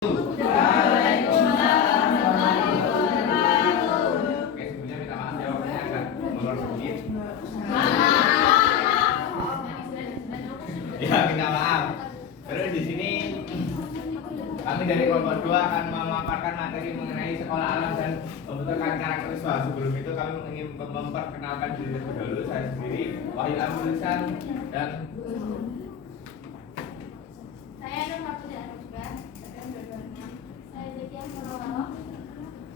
Waalaikumsalam warahmatullahi wabarakatuh. Oke, sebelumnya minta maaf jawabannya agak molor sedikit. Ya, minta maaf. Terus di sini kami dari kelompok 2 akan memaparkan materi mengenai sekolah alam dan pembentukan karakter siswa. Sebelum itu kami ingin memperkenalkan diri terlebih dahulu. Saya sendiri Wahyu Amrulisan dan saya Nur Martuti Arusga, PPM 226. Saya Zekia Purwalo.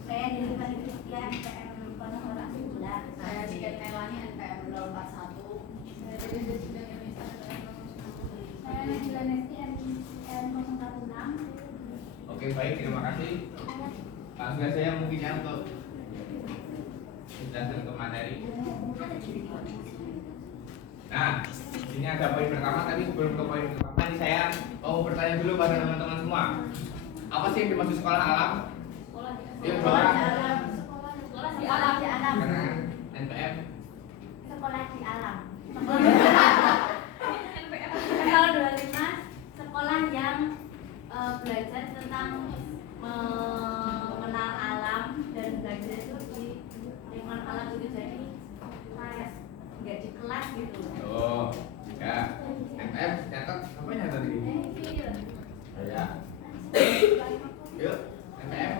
Saya dari Panitia PPM Purwalo 11. Saya Tiket Melani NPM 041. Saya dari Jessica Yunisa PPM 010. Saya Najila Nesti NPM 016. oke, baik, terima kasih. Langsung saja mungkinnya untuk menjelaskan ke materi. Nah, ini ada poin pertama, tapi sebelum ke poin pertama ini saya mau bertanya dulu pada teman-teman semua. Apa sih yang dimaksud sekolah alam? Yuk, Sekolah sekolah di alam. karena NPM. Sekolah di alam. Kalau 25 sekolah yang belajar tentang mengenal alam dan belajar itu di lingkungan alam itu, jadi kayak nggak di kelas gitu. Oh, ya. NPM catat apanya tadi? Ya. Yuk, NPM.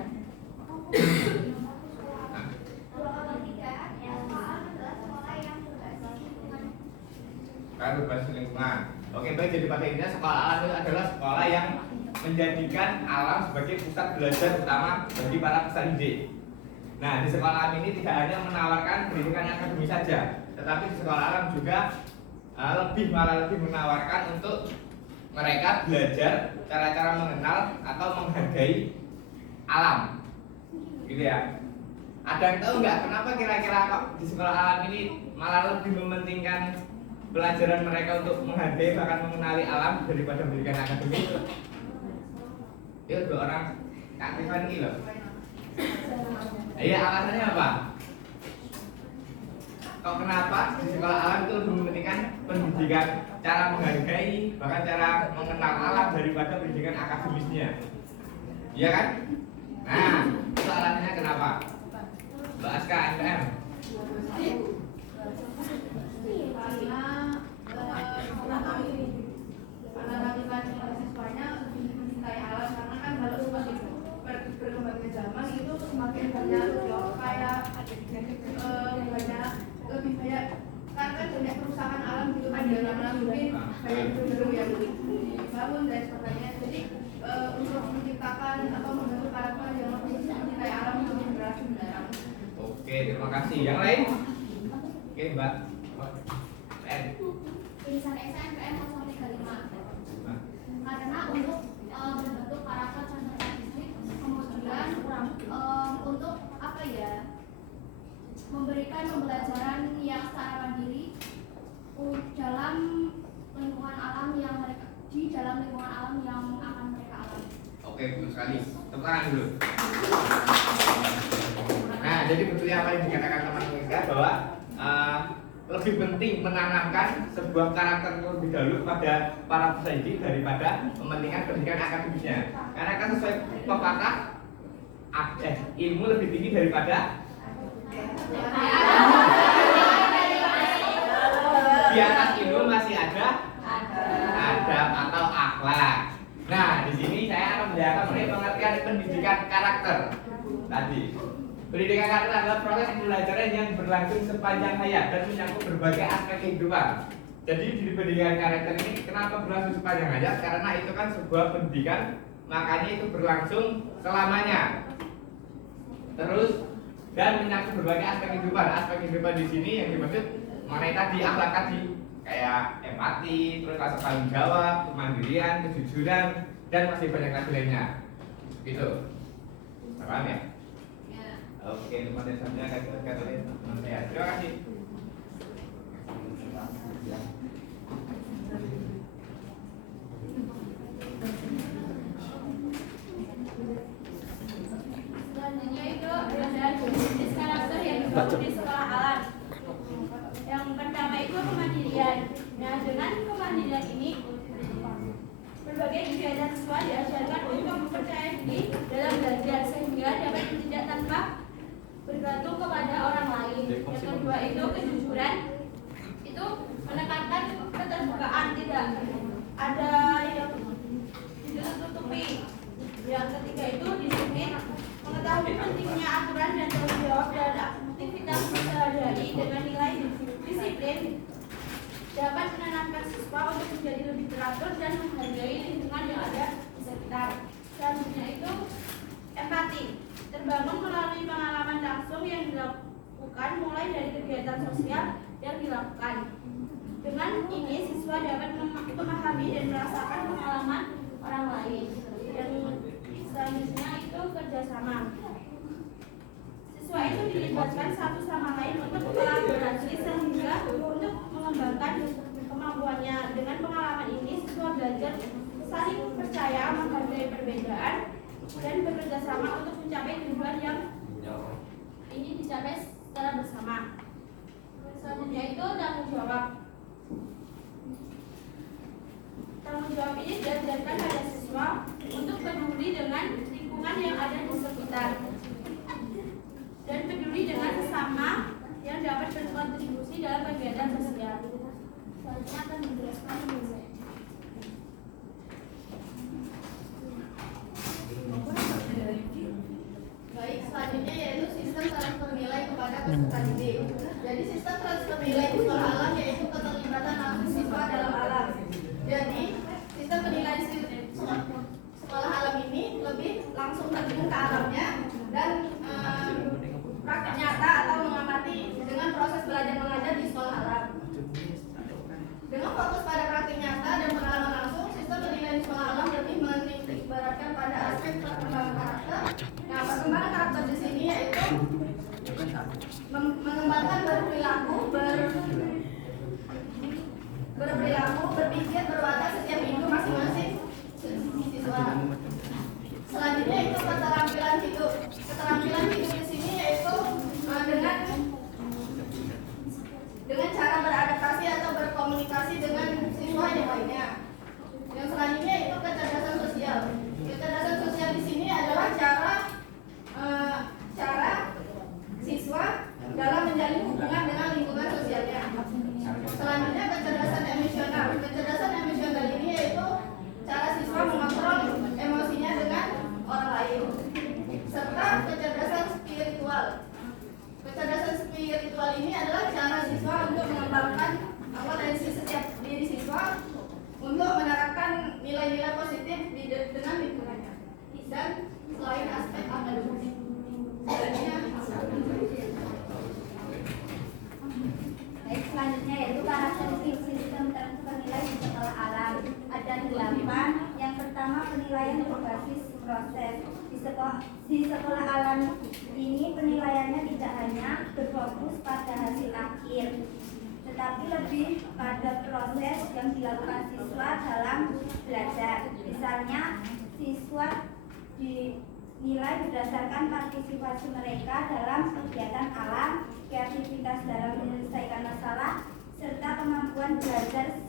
Nah, kan berbasis lingkungan. Oke, baik, jadi pada intinya sekolah alam itu adalah sekolah yang menjadikan alam sebagai pusat belajar utama bagi para peserta didik. Nah, di sekolah alam ini tidak hanya menawarkan pendidikan akademis saja, tetapi di sekolah alam juga malah lebih menawarkan untuk mereka belajar cara-cara mengenal atau menghargai alam, gitu ya. Ada yang tahu nggak kenapa kira-kira kok di sekolah alam ini malah lebih mementingkan pelajaran mereka untuk menghargai bahkan mengenali alam daripada pendidikan akademis? Yuk, 2 orang keaktifan ini loh. Iya, alasannya apa? Kok kenapa di sekolah alam itu lebih mementingkan pendidikan cara menghargai bahkan cara mengenal alam daripada pendidikan akademisnya? Iya kan? Nah, itu alasannya kenapa? Mbak Aska, NPM. Karena kami siswanya lebih mencintai alam, karena kan kalau semakin berkembangnya zaman itu semakin banyak kayak banyak lebih banyak, karena kan banyak kerusakan alam gitu kan, di mana mungkin banyak gedung yang dibangun dan sebagainya. Jadi untuk menciptakan atau membentuk karakter yang lebih mencintai alam untuk generasi mendatang. Oke, terima kasih. Yang lain? Oke, Mbak. N. Tulisan SNPM 035. Karena untuk membentuk karakter contoh statistik, kemudian untuk apa ya, memberikan pembelajaran yang secara mandiri dalam lingkungan alam yang mereka akan mereka alami. Oke, betul sekali. Tepuk tangan dulu. Nah, jadi betulnya apa yang dikatakan teman kita bahwa lebih penting menanamkan sebuah karakter terlebih dahulu pada para peserta didik daripada mementingkan pendidikan akademisnya. Karena kan sesuai pepatah, ilmu lebih tinggi daripada di atas ilmu masih ada adab atau akhlak. Nah, di sini saya akan menjelaskan mengenai pengertian pendidikan karakter tadi. Pendidikan karakter adalah proses pembelajaran yang berlangsung sepanjang hayat dan menyangkut berbagai aspek kehidupan. Jadi di pendidikan karakter ini kenapa berlangsung sepanjang hayat? Karena itu kan sebuah pendidikan, makanya itu berlangsung selamanya. Terus dan menyangkut berbagai aspek kehidupan. Aspek kehidupan di sini yang dimaksud mengenai tadi akhlak tadi, kayak empati, terus rasa tanggung jawab, kemandirian, kejujuran, dan masih banyak lagi lainnya. Gitu. Paham ya? Oke, teman dasarnya akan dikatakan oleh teman saya. Terima kasih. Selanjutnya itu adalah jenis karakter yang dibangun di sekolah alam. Yang pertama itu kemandirian. Nah, dengan kemandirian ini berbagai kegiatan siswa diajarkan untuk mempercayai Yang kedua itu kejujuran, itu menekankan keterbukaan, tidak ada yang ditutupi. Yang ketiga itu disiplin, mengetahui pentingnya aturan dan tanggung jawab dalam aktivitas sehari-hari. Dengan nilai disiplin dapat menanamkan siswa untuk menjadi lebih teratur dan menghargai lingkungan yang ada di sekitar. Selanjutnya itu empati, terbangun melalui pengalaman langsung yang dilakukan mulai dari kegiatan sosial yang dilakukan. Dengan ini siswa dapat memahami dan merasakan pengalaman orang lain. Yang selanjutnya itu kerjasama. Siswa itu dilibatkan satu sama lain untuk kolaborasi sehingga untuk mengembangkan kemampuannya. Dengan pengalaman ini siswa belajar saling percaya, menghargai perbedaan, dan bekerja sama untuk mencapai tujuan yang ingin dicapai secara bersama. Selanjutnya itu tanggung jawab. Tanggung jawab ini diajarkan pada siswa untuk peduli dengan lingkungan yang ada di sekitar dan peduli dengan sesama yang dapat berkontribusi dalam kegiatan sosial. Selanjutnya akan menjelaskan mengenai Baik, selanjutnya yaitu sistem transfer nilai kepada peserta didik. Jadi sistem transfer nilai di sekolah alam yaitu keterlibatan langsung siswa dalam alam. Jadi sistem penilaian sekolah alam ini lebih langsung terjun ke alamnya dan praktik nyata atau mengamati dengan proses belajar mengajar di sekolah alam. Dengan fokus pada praktik nyata dan pengalaman langsung, sistem penilaian di sekolah alam lebih menitikberatkan pada aspek perkembangan karakter. Nah, perkembangan karakter di sini yaitu mengembangkan berperilaku, berpikir, berwatak setiap individu masing-masing siswa. Selanjutnya itu keterampilan hidup. Keterampilan hidup di sini yaitu dengan cara beradaptasi atau berkomunikasi dengan siswa yang lainnya. Yang selanjutnya itu kecerdasan sosial. Kecerdasan sosial di sini adalah cara siswa dalam menjalin hubungan dengan lingkungan sosialnya. Selanjutnya kecerdasan emosional. Kecerdasan emosional ini yaitu cara siswa mengontrol emosinya dengan orang lain. Serta kecerdasan spiritual. Kecerdasan spiritual ini adalah cara siswa untuk mengembangkan potensi setiap diri siswa untuk menerapkan nilai-nilai positif dengan lingkungannya. Dan selain aspek akademik, Baik, selanjutnya yaitu karakteristik sistem transfer nilai di sekolah alam. Ada 8. Yang pertama, penilaian berbasis proses. Di sekolah alam ini penilaiannya tidak hanya berfokus pada hasil akhir, tetapi lebih pada proses yang dilakukan siswa dalam belajar. Misalnya, siswa dinilai berdasarkan partisipasi mereka dalam kegiatan alam, kreativitas dalam menyelesaikan masalah, serta kemampuan belajar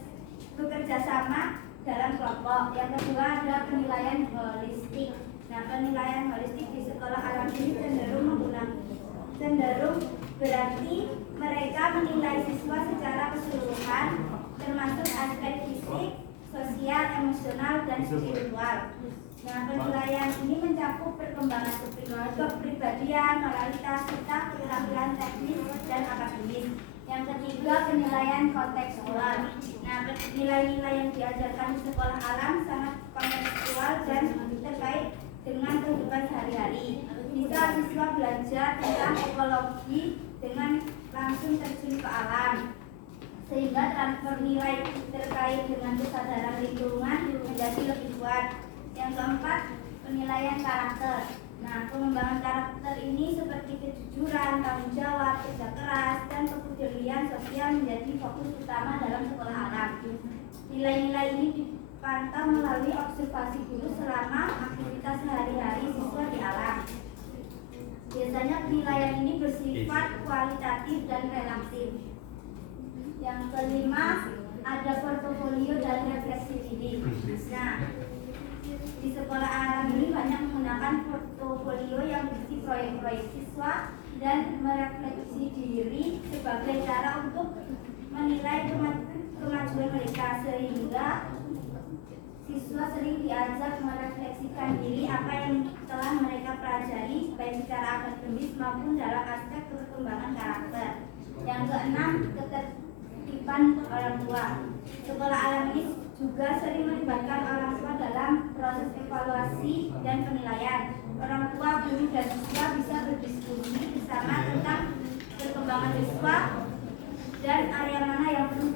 bekerja sama dalam kelompok. Yang kedua adalah penilaian holistik. Nah, penilaian holistik di sekolah alam ini cenderung berarti mereka menilai siswa secara keseluruhan, termasuk aspek fisik, sosial, emosional, dan spiritual. Nah, penilaian ini mencakup perkembangan kepribadian, moralitas, serta keterampilan teknis dan akademis. Yang ketiga, penilaian kontekstual. Nah, nilai-nilai yang diajarkan di sekolah alam sangat kontekstual dan terkait dengan kehidupan sehari-hari. Bisa siswa belajar tentang ekologi dengan langsung terjun ke alam, sehingga transfer nilai terkait dengan kesadaran lingkungan menjadi lebih kuat. Yang keempat, penilaian karakter. Nah, pengembangan karakter ini seperti kejujuran, tanggung jawab, kerja keras, dan kepedulian sosial menjadi fokus utama dalam sekolah alam. Nilai-nilai ini dipantau melalui observasi guru selama aktivitas sehari-hari siswa di alam. Biasanya penilaian ini bersifat kualitatif dan relatif. Yang kelima, ada portofolio dan refleksi diri. Nah, di sekolah alam ini banyak menggunakan portofolio yang berisi proyek-proyek siswa dan merefleksi diri sebagai cara untuk menilai kemajuan mereka, sehingga siswa sering diajak merefleksikan diri apa yang telah mereka pelajari baik secara akademis maupun dalam aspek perkembangan karakter. Yang keenam, ketertiban orang tua. Sekolah alam ini juga sering melibatkan orang tua dalam proses evaluasi dan penilaian. Orang tua, guru, dan siswa bisa berdiskusi bersama tentang perkembangan siswa dan area mana yang perlu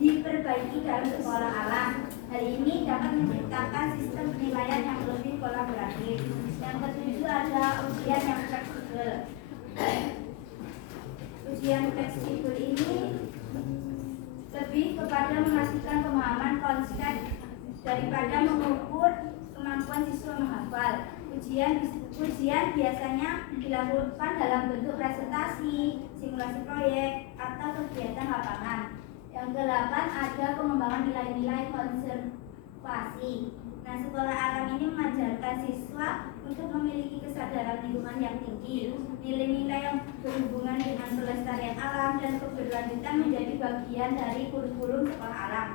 diperbaiki dalam sekolah alam. Hal ini dapat menciptakan sistem penilaian yang lebih kolaboratif. Yang ketujuh, ada ujian yang fleksibel. Ujian fleksibel ini lebih kepada memastikan pemahaman konsep daripada mengukur kemampuan siswa menghafal. Ujian biasanya dilakukan dalam bentuk presentasi, simulasi proyek, atau kegiatan lapangan. Yang kedelapan, ada pengembangan nilai-nilai konservasi. Nah, sekolah alam ini mengajarkan siswa untuk memiliki kesadaran lingkungan yang tinggi. Nilai-nilai yang berhubungan dengan pelestarian alam dan keberlanjutan menjadi bagian dari kurikulum sekolah alam.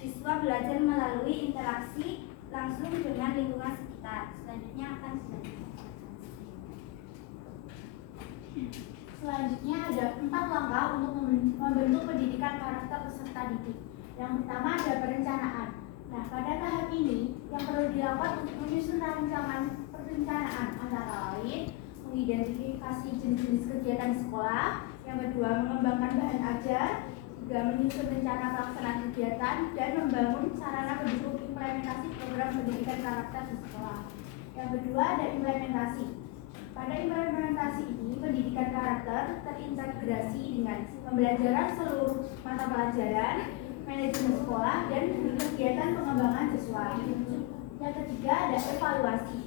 Siswa belajar melalui interaksi langsung dengan lingkungan sekitar. Selanjutnya ada 4 langkah untuk membentuk pendidikan karakter peserta didik. Yang pertama ada perencanaan. Nah, pada tahap ini yang perlu dilakukan untuk menyusun rancangan perencanaan antara lain mengidentifikasi jenis-jenis kegiatan sekolah, yang kedua mengembangkan bahan ajar, juga menyusun rencana pelaksanaan kegiatan, dan membangun sarana pendukung implementasi program pendidikan karakter di sekolah. Yang kedua ada implementasi. Pada implementasi ini, pendidikan karakter terintegrasi dengan pembelajaran seluruh mata pelajaran, manajemen sekolah, dan kegiatan pengembangan siswa. Yang ketiga ada evaluasi.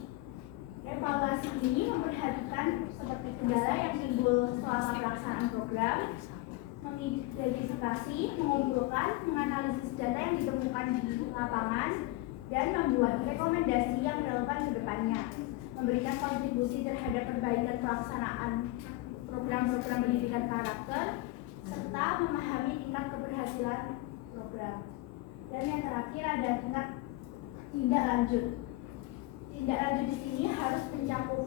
Evaluasi ini memperhatikan seperti kendala yang timbul selama pelaksanaan program, mengidentifikasi, mengumpulkan, menganalisis data yang ditemukan di lapangan, dan membuat rekomendasi yang relevan ke depannya, memberikan kontribusi terhadap perbaikan pelaksanaan program-program pendidikan karakter, serta memahami tingkat keberhasilan program. Dan yang terakhir ada tingkat tindak lanjut. Tindak lanjut di sini harus mencakup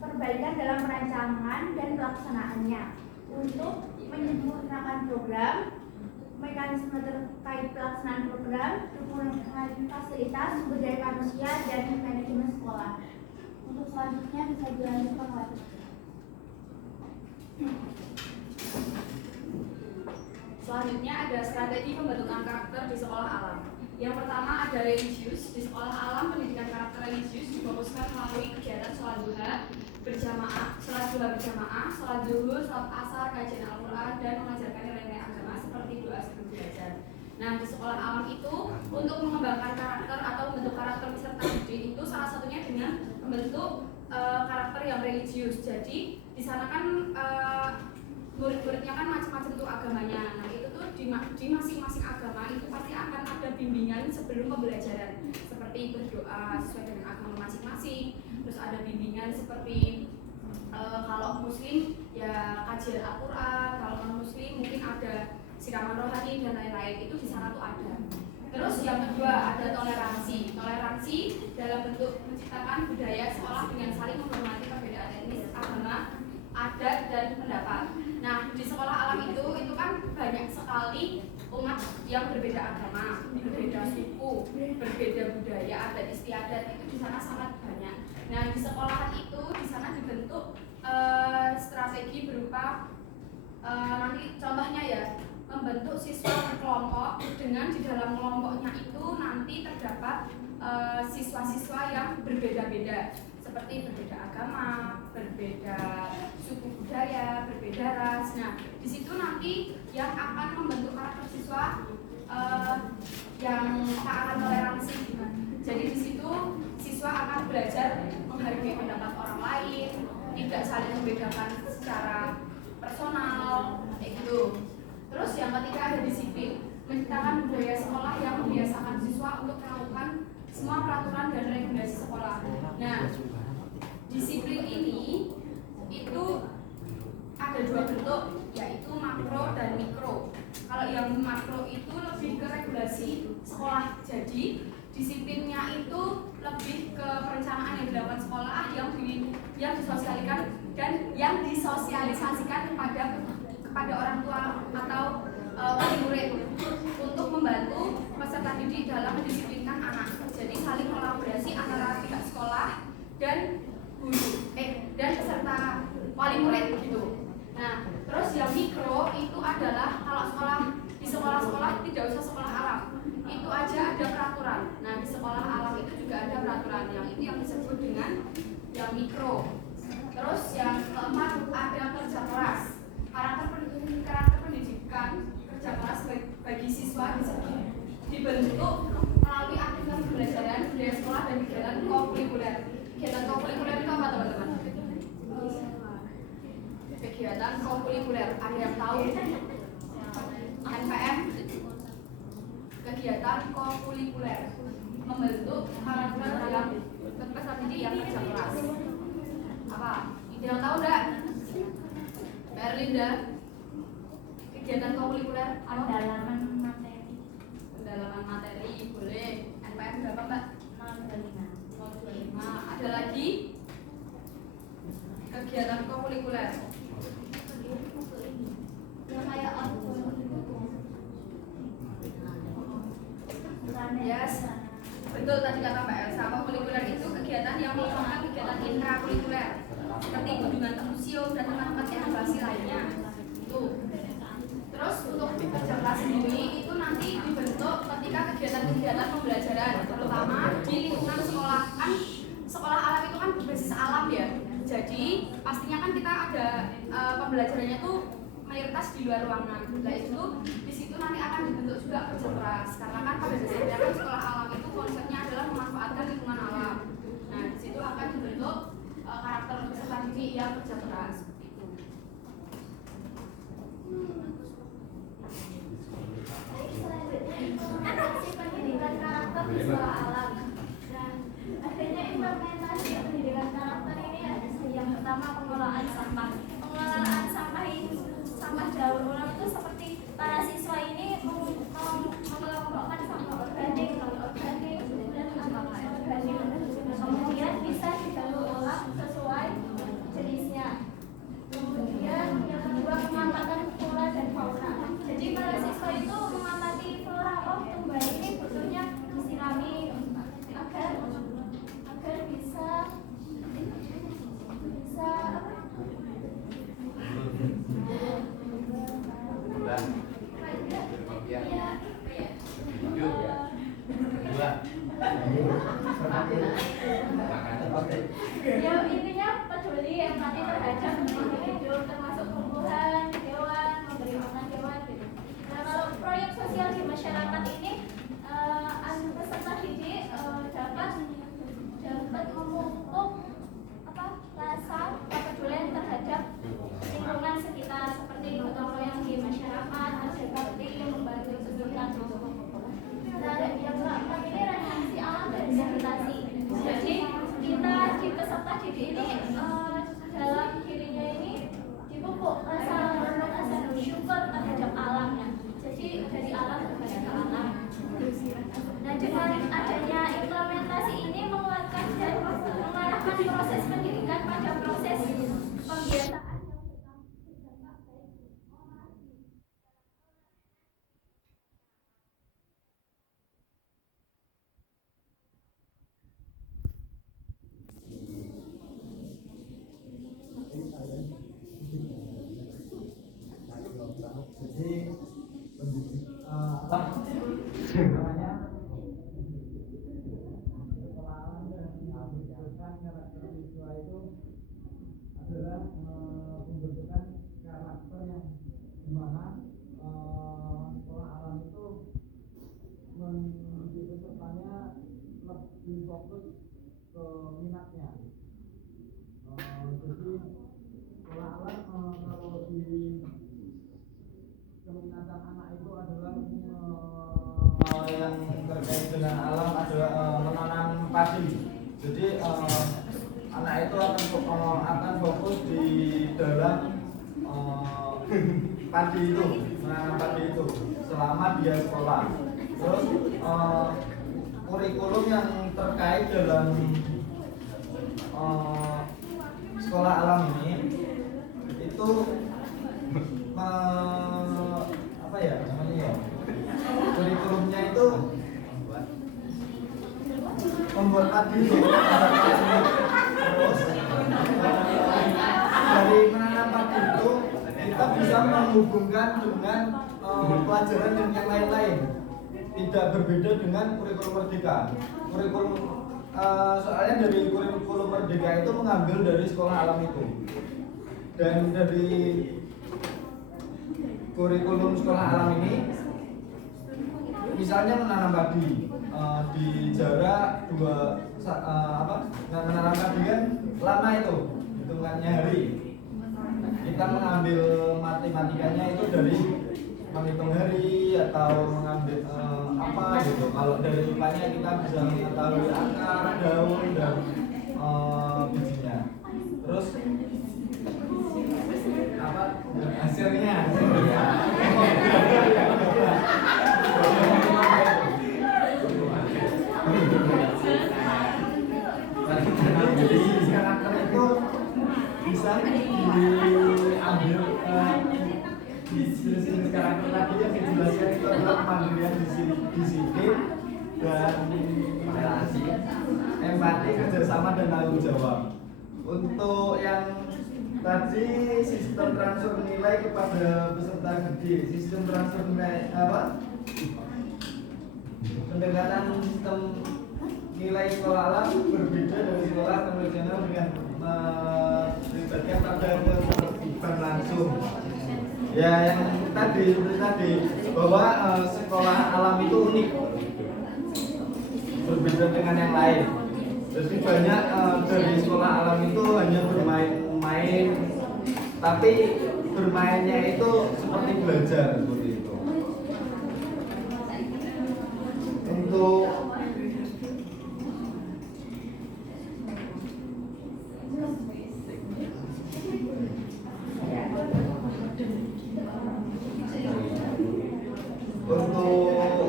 perbaikan dalam perancangan dan pelaksanaannya untuk menyempurnakan program, mekanisme terkait pelaksanaan program, dukungan fasilitas, sumber daya manusia, dan manajemen sekolah. Untuk selanjutnya bisa dilanjutkan lagi. Selanjutnya ada strategi pembentukan karakter di sekolah alam. Yang pertama ada religius. Di sekolah alam, pendidikan karakter religius difokuskan melalui kegiatan sholat duha berjamaah, sholat zuhur, sholat asar, kajian Al-Quran, dan mengajarkan nilai-nilai agama seperti doa sebelum belajar. Nah, di sekolah alam itu untuk mengembangkan karakter atau membentuk karakter peserta didik itu salah satunya dengan membentuk karakter yang religius. Jadi di sana kan murid-muridnya kan macam-macam tuh agamanya. Nah, itu tuh di masing-masing agama itu pasti akan ada bimbingan sebelum pembelajaran, seperti berdoa sesuai dengan agama masing-masing. Terus ada bimbingan seperti kalau muslim ya kajian Al-Quran, kalau non muslim mungkin ada siraman rohani dan lain-lain, itu di sana tuh ada. Terus yang kedua ada toleransi. Toleransi dalam bentuk menciptakan budaya sekolah dengan saling menghormati perbedaan etnis, agama, adat, dan pendapat. Nah, di sekolah alam itu kan banyak sekali umat yang berbeda agama, berbeda suku, berbeda budaya, adat istiadat, itu di sana sangat banyak. Nah, di sekolahan itu di sana dibentuk strategi berupa nanti contohnya ya, membentuk siswa berkelompok dengan di dalam kelompoknya itu nanti terdapat siswa-siswa yang berbeda-beda, seperti berbeda agama, berbeda suku budaya, berbeda ras. Nah, di situ nanti yang akan membentuk karakter siswa yang akan toleransi. Jadi di situ siswa akan belajar menghargai pendapat orang lain, tidak saling membedakan secara personal, kayak gitu. Terus yang ketiga ada disiplin, menciptakan budaya sekolah yang membiasakan siswa untuk melakukan semua peraturan dan regulasi sekolah. Nah, disiplin ini itu disosialisasikan kepada orang tua atau wali murid untuk membantu peserta didik dalam mendisiplinkan anak. Jadi saling kolaborasi antara pihak sekolah dan guru dan peserta wali murid gitu. Nah, terus yang mikro itu adalah kalau di sekolah-sekolah tidak usah sekolah alam, itu aja ada peraturan. Nah, di sekolah alam itu juga ada peraturan, yang itu yang disebut dengan yang mikro. Terus yang keempat ada kerja keras. Karakter pendidikan kerja keras bagi siswa dibentuk melalui aktivitas pembelajaran budaya sekolah dan kegiatan kokurikuler. Kegiatan kokurikuler itu apa, teman-teman? Kegiatan kokurikuler, ada yang tahu? NPM, kegiatan kokurikuler membentuk karakter dalam peserta didik yang kerja keras. Apa? Ada yang tahu enggak? Erlinda, kegiatan kokurikuler Pendalaman materi. Pendalaman materi boleh. NPM berapa, Mbak? 0,25. Ada lagi kegiatan kokurikuler Yang kayak yes, betul tadi kata Mbak Elsa. Kokurikuler itu kegiatan yang merupakan kegiatan intrakurikuler seperti kunjungan ke museum dan tempat-tempat edukasi lainnya. Tuh. Terus untuk kerja kelas sendiri itu nanti dibentuk ketika kegiatan-kegiatan pembelajaran, terutama di lingkungan sekolah. Kan sekolah alam itu kan berbasis alam ya. Jadi pastinya kan kita ada pembelajarannya tuh mayoritas di luar ruangan. Nah itu di situ nanti akan dibentuk juga kerja keras. Karena kan pada dasarnya kan sekolah alam itu konsepnya adalah memanfaatkan lingkungan alam. Nah di situ akan dibentuk karakter peserta didik yang kerja keras. adopsi pendidikan karakter di sekolah alam. Dan adanya implementasi pendidikan karakter ini ada yang pertama pengelolaan sampah. Pengelolaan sampah ini sampah daur ulang itu seperti para siswa ini mengelompokkan sampah organik, non organik, dan anorganik. Kemudian bisa didaur ulang sesuai jenisnya. Kemudian yang kedua pemanfaatan flora dan fauna. Jadi para siswa itu mengamati flora tumbuhan ini butuhnya disirami agar bisa ya intinya peduli empati terhadap hidup termasuk tumbuhan, hewan, memberi makan hewan gitu. Nah kalau proyek sosial di masyarakat ini peserta didik dapat memupuk rasa kepedulian terhadap lingkungan sekitar seperti gotong royong di masyarakat, ada bakti membantu sekitar. Nah yang keempat ini referensi alam dan sanitasi. Jadi kita di peserta didik ini dalam dirinya ini dipupuk rasa hormat, rasa bersyukur terhadap alamnya. Jadi dari alam kepada alam. Nah dengan adanya implementasi ini menguatkan dan mengarahkan proses pendidikan pada proses pembiasaan. Jadi namanya pengalaman dan pembentukan karakter siswa itu adalah pembentukan karakter yang dimana sekolah alam itu mendidik pesertanya lebih fokus ke minatnya. Jadi sekolah alam kalau di keminatan anak itu adalah yang terkait dengan alam adalah menanam padi. Jadi anak itu akan fokus di dalam padi itu, menanam padi itu selama dia sekolah. Terus kurikulum yang terkait dalam sekolah alam ini itu apa ya namanya ya, kurikulumnya itu membuat adil terus dari menanam padi itu kita bisa menghubungkan dengan pelajaran dan yang lain-lain, tidak berbeda dengan kurikulum merdeka. Kurikulum soalnya dari kurikulum merdeka itu mengambil dari sekolah alam itu, dan dari kurikulum sekolah alam ini misalnya menanam padi di jarak menanam padi kan lama itu hitungannya hari. Kita mengambil matematikanya itu dari menghitung hari atau mengambil apa gitu. Kalau dari IPA-nya kita bisa mengetahui akar, daun dan bijinya. Terus apa hasilnya? Jadi karakter itu bisa diambil di jenis karakter tadi yang dijelaskan itu adalah kemandirian disiplin dan relasi, empati, kerjasama dan tanggung jawab. Untuk yang tadi sistem transfer nilai kepada peserta didik, sistem transfer nilai apa? Pendekatan sistem nilai sekolah alam berbeda dari sekolah konvensional dengan melibatkan pada ketertiban langsung. Ya, yang tadi bahwa sekolah alam itu unik, berbeda dengan yang lain. Jadi banyak dari sekolah alam itu hanya bermain-main, tapi bermainnya itu seperti belajar seperti itu. Untuk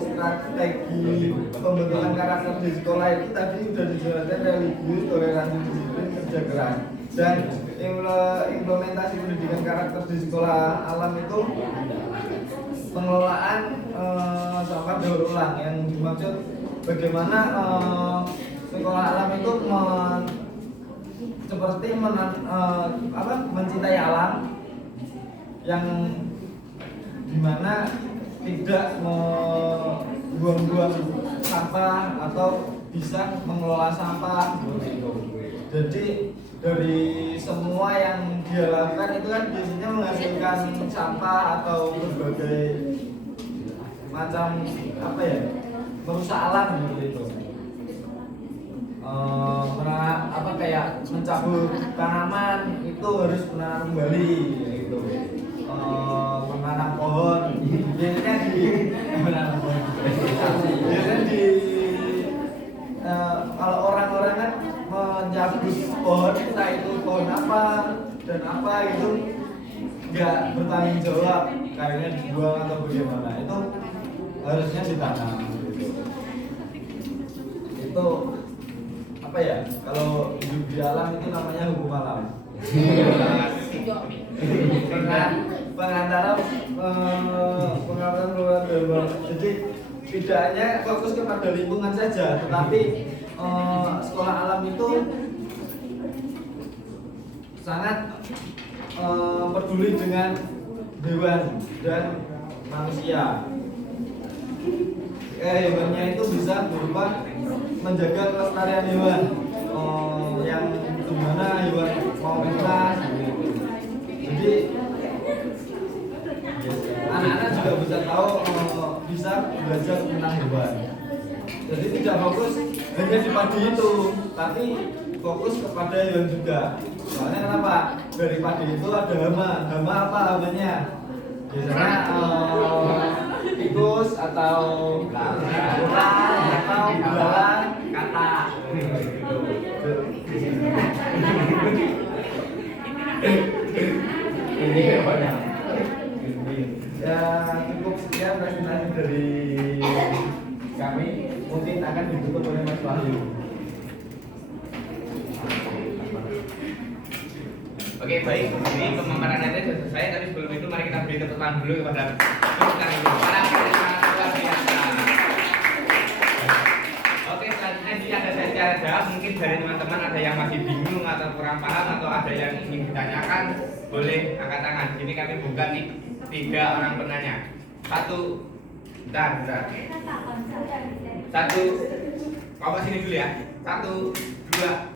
strategi pembentukan karakter di sekolah itu tadi sudah dijelaskan: religius, toleransi, disiplin, kerja keras. Dan implementasi pendidikan karakter di sekolah alam itu pengelolaan sampah daur ulang, yang dimaksud bagaimana sekolah alam itu seperti mencintai alam, yang dimana tidak membuang-buang sampah atau bisa mengelola sampah seperti itu. Jadi dari semua yang dia lakukan itu kan biasanya menghasilkan sampah atau berbagai macam apa ya, merusak alam seperti itu. Kayak mencabut tanaman itu harus menanam kembali gitu. Menanam pohon biasanya kalau orang-orang kan mencabut pohon, entah itu pohon apa dan apa gitu, nggak bertanggung jawab, kayaknya dibuang atau bagaimana, itu harusnya ditanam gitu. Itu apa ya, kalau hidup di alam itu namanya hukum alam. Pengantara pengalaman. Jadi tidak hanya fokus kepada lingkungan saja, tetapi sekolah alam itu sangat peduli dengan hewan dan manusia. Hewannya itu bisa berupa menjaga kelestarian hewan, yang dimana hewan mau bebas gitu. Jadi anak-anak juga bisa tahu, bisa belajar tentang hewan. Jadi tidak fokus hanya di padi itu, tapi fokus kepada hewan juga. Soalnya kenapa? Dari padi itu ada hama apa hamanya? Biasanya tikus atau ular atau belalang, kata. Ini banyak. Ya, cukup sekian presentasi dari kami. Mungkin akan ditutup oleh Mas Wahyu. Oke, baik. Ini pemaparan nanti sudah selesai, tapi sebelum itu mari kita beri tepuk tangan dulu kepada kita itu para peserta luar biasa. Oke, selanjutnya di ada sesi tanya jawab. Mungkin dari teman-teman ada yang masih bingung atau kurang paham atau ada yang ingin ditanyakan, boleh angkat tangan. Di sini kami buka nih 3 orang penanya. 1, bentar. 1, kau sini dulu ya. 1, 2.